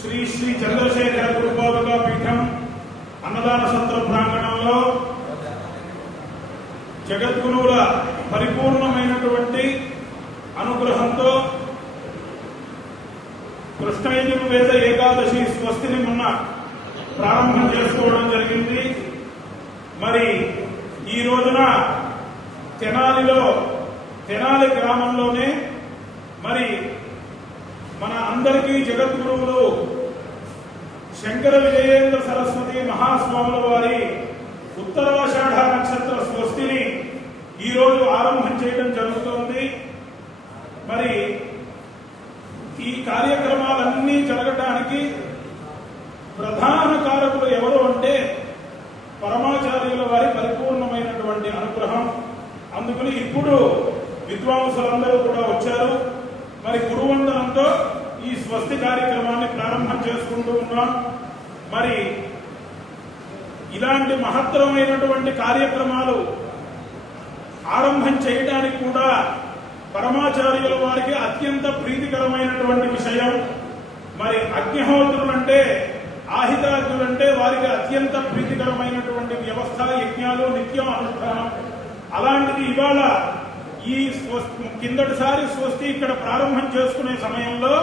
శ్రీ శ్రీ చంద్రశేఖర గురుపాదుకా పీఠం అన్నదాన సత్ర ప్రాంగణంలో జగద్గురువుల పరిపూర్ణమైనటువంటి అనుగ్రహంతో కృష్ణయజుర్వేద ఏకాదశి స్వస్తిని మొన్న ప్రారంభం చేసుకోవడం జరిగింది. మరి ఈ రోజున తెనాలి గ్రామంలోనే మరి మన అందరికీ జగద్గురువులు శంకర విజయేంద్ర సరస్వతి మహాస్వాముల వారి ఉత్తరాషాఢ నక్షత్ర స్వస్తిని ఈరోజు ఆరంభం చేయడం జరుగుతోంది. మరి ఈ కార్యక్రమాలన్నీ జరగటానికి ప్రధాన కారకులు ఎవరు అంటే పరమాచార్యుల వారి పరిపూర్ణమైనటువంటి అనుగ్రహం. అందుకని ఇప్పుడు విద్వాంసులందరూ కూడా వచ్చారు. మరి గురువందనంతో ఈ స్వస్తి కార్యక్రమాన్ని ప్రారంభం చేసుకుంటూ ఉన్నాం. మరి ఇలాంటి మహత్తరమైనటువంటి కార్యక్రమాలు ఆరంభం చేయడానికి కూడా పరమాచార్యుల వారికి అత్యంత ప్రీతికరమైనటువంటి విషయం. మరి అగ్నిహోత్రులంటే ఆహితాగ్నులంటే వారికి అత్యంత ప్రీతికరమైనటువంటి వ్యవస్థ, యజ్ఞాలు నిత్యం అనుష్ఠానం. అలాంటిది ఇవాళ ఈ కిందటిసారి స్వస్తి ఇక్కడ ప్రారంభం చేసుకునే సమయంలో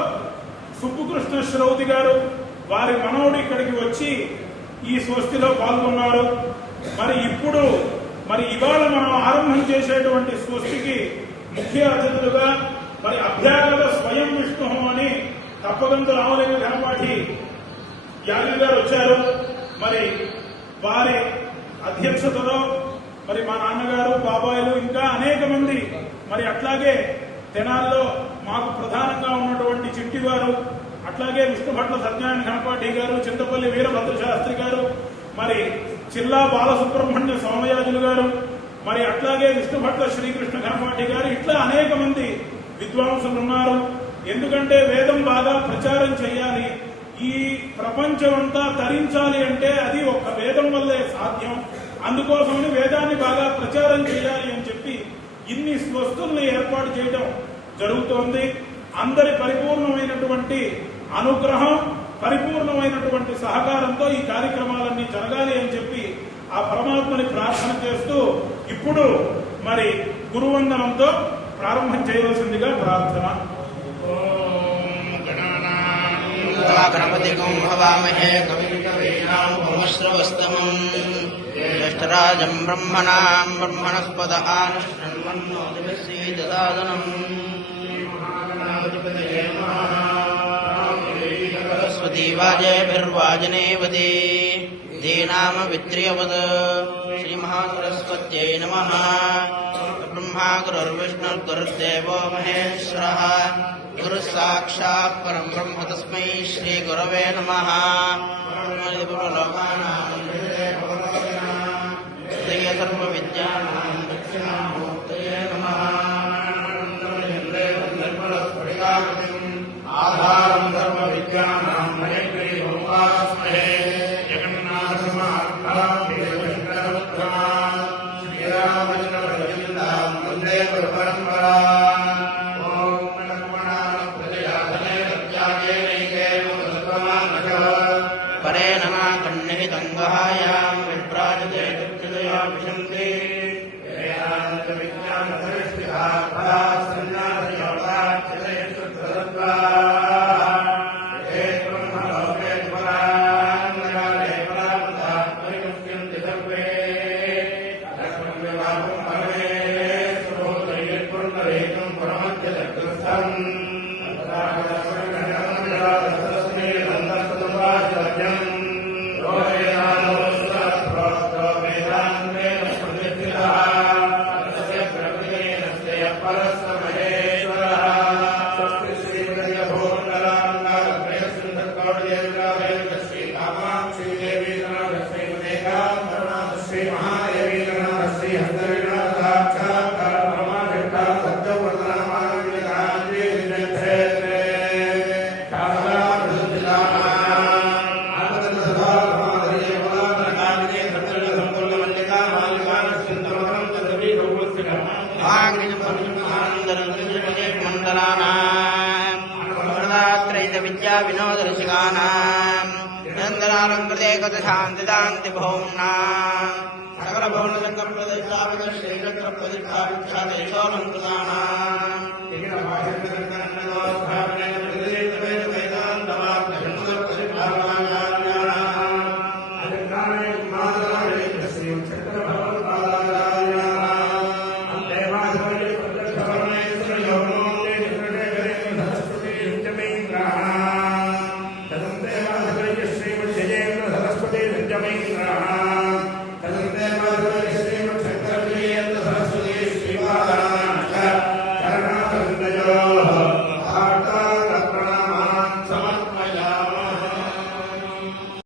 సుబ్బుకృష్ణ శ్రౌతి గారు వారి మనవుడు ఇక్కడికి వచ్చి ఈ స్వస్తిలో పాల్గొన్నారు. మరి ఇవాళ మనం ఆరంభం చేసేటువంటి స్వస్తికి ముఖ్య అతిథులుగా మరి అభ్యాగత స్వయం విష్ణు అని తప్పగంతు రామలింగ ఘనపాఠి యాదవ్ గారు వచ్చారు. మరి వారి అధ్యక్షతలో మరి మా నాన్నగారు, బాబాయిలు, ఇంకా అనేక మంది, మరి అట్లాగే తెనాల్లో మాకు ప్రధానంగా ఉన్నటువంటి చిట్టివారు, అట్లాగే విష్ణుభట్ల సత్యనారాయణ ఘనపాఠి గారు, చింతపల్లి వీరభద్ర శాస్త్రి గారు, మరి చిల్లా బాలసుబ్రహ్మణ్య సోమయాజులు గారు, మరి అట్లాగే విష్ణుభట్ల శ్రీకృష్ణ ఘనపాఠి గారు, ఇట్లా అనేక మంది విద్వాంసులు ఉన్నారు. ఎందుకంటే వేదం బాగా ప్రచారం చేయాలి, ఈ ప్రపంచమంతా తరించాలి అంటే అది ఒక్క వేదం వల్లే సాధ్యం. అందుకోసమని వేదాన్ని బాగా ప్రచారం చేయాలి అని చెప్పి ఇన్ని స్వస్తుల్ని ఏర్పాటు చేయడం జరుగుతోంది. అందరి పరిపూర్ణమైనటువంటి అనుగ్రహం, పరిపూర్ణమైనటువంటి సహకారంతో ఈ కార్యక్రమాలన్నీ జరగాలి అని చెప్పి ఆ పరమాత్మని ప్రార్థన చేస్తూ ఇప్పుడు మరి గురువందనంతో ప్రారంభం చేయవలసిందిగా ప్రార్థన. గణపతిగం హవామహే కవిం కవీనాముపమశ్రవస్తమం జ్యేష్ఠరాజం బ్రహ్మణాం బ్రహ్మణస్పద ఆనుష్ఠన్వన్నోతిభిస్సీదసాదనం సరస్వతీ వాజేభిర్వాజనేవతి దీనామవిత్రియవద్ శ్రీమహాసరస్వత్యై నమః. బ్రహ్మా గురుర్విష్ణుర్గురుర్దేవో మహేశ్వరః గురుః సాక్షాత్ పరం బ్రహ్మ తస్మై శ్రీ గురవే నమః. సర్వ విద్యానాం దక్షిణామూర్తయే నమః. ఆధారం సర్వ విద్యానాం హయగ్రీవముపాస్మహే. జగన్నాథ శ్రీరామచంద్రభజంతాం వందే పరంపరా. పరే నమా కన్నిహితం గహాయాం విభ్రాజతే దుఃఖితయా విశంతి विद्या विनोदऋषिकानाम् निरन्तरालङ्कृते गतशान्तिदान्ति भौम्नाम् सकलभुवनसङ्गप्रतिष्ठापितश्रीचक्रप्रतिष्ठापिख्यातेशोऽलङ्कृतानाम्